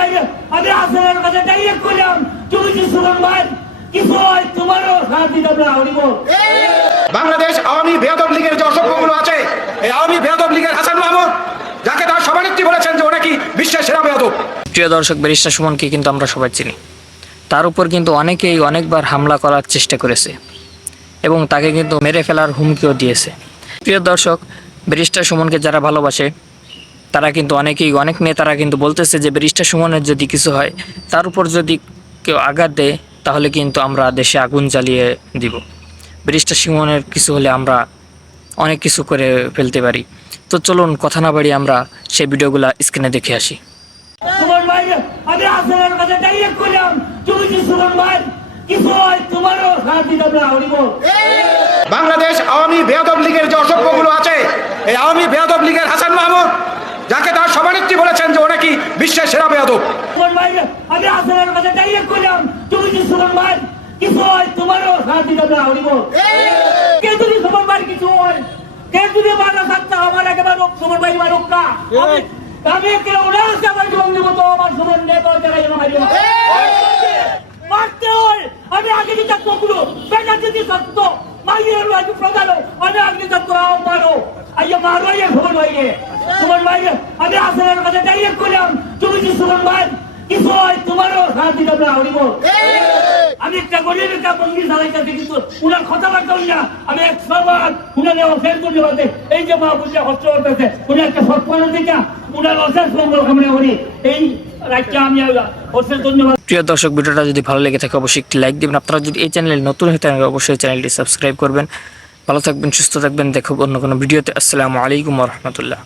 ভাই আমি আসলের কথা ডাইরেক্ট করলাম তুমি যে সুমন ভাই? কিছু হয় তোমারও আমরা হরিব। বাংলাদেশ আওয়ামী বেয়াদব লীগের যে অসভ্যগুলো আছে এই আওয়ামী বেয়াদব লীগের হাসান মাহমুদ যাকে তার সভানেত্রী বলেছেন যে ও নাকি বিশ্বের সেরা বেয়াদব। প্রিয় দর্শক ব্যারিস্টার সুমনকে কিন্তু আমরা সবাই চিনি। তার উপর কিন্তু অনেকেই অনেকবার হামলা করার চেষ্টা করেছে এবং তাকে কিন্তু মেরে ফেলার হুমকিও দিয়েছে। প্রিয় দর্শক ব্যারিস্টার সুমনকে যারা ভালোবাসে তারা কিন্তু অনেকেই অনেক নেতারা কিন্তু বলতেছে যে ব্যারিস্টার সুমনের যদি কিছু হয় তার উপর যদি কেউ আঘাত দেয় তাহলে কিন্তু আমরা দেশে আগুন জ্বালিয়ে দিব। ব্যারিস্টার সুমনের কিছু হলে আমরা অনেক কিছু করে ফেলতে পারি। তো চলুন কথা না বাড়ি আমরা সেই ভিডিওগুলো স্ক্রিনে দেখে আসি। হয় বাংলাদেশ আওয়ামী বেয়াদব লীগের যে অসভ্যগুলো আছে এই আওয়ামী বেয়াদব লীগের হাসান মাহমুদ যাকে তার সভানেত্রী বলেছেন যে ও নাকি বিশ্বের সেরা বেয়াদব সুমন ভাই আমি আসলের কথা ডাইরেক্ট করলাম তুমি যে সুমন ভাই কিছু হয় তোমারও দিতে আমরা হরিব কে যদি সুমন ভাই কিছু হয় কে যদি মারা থাকতে আমার একেবারে সুমন ভাই মারুক না আমি- কে আছে আমার জীবন দেব তো আমার সুমন নেতা জায়গায় যেন মারিও মারতে হয় আমি আগে দিতে কখনো বেটা যদি সত্য মাইয়ে হলো আজ প্রধান আমি আগে দিতে তো মারো। আইয়া মারো আইয়া সুমন ভাইকে। সুমন ভাই আমি আসলের কথা ডাইরেক্ট করলাম তুমি যে সুমন ভাই? কিছু হয় তোমারও দিতে আমরা হরিব একটা উনার হই না। আমি এক অশেষ ধন্যবাদ দেই। এই যে মা করতেছে, উনি একটা উনার অশেষ মঙ্গল কামনা করি। এই রাজ্যে আমি অশেষ ধন্যবাদ। প্রিয় দর্শক, ভিডিওটা যদি ভালো লেগে থাকে, অবশ্যই একটি লাইক দিবেন। আপনারা যদি এই চ্যানেলে নতুন হয়ে থাকেন, অবশ্যই চ্যানেলটি সাবস্ক্রাইব করবেন। ভালো থাকবেন, সুস্থ থাকবেন। দেখো অন্য কোনো ভিডিওতে। আসসালামু আলাইকুম রহমতুল্লাহ।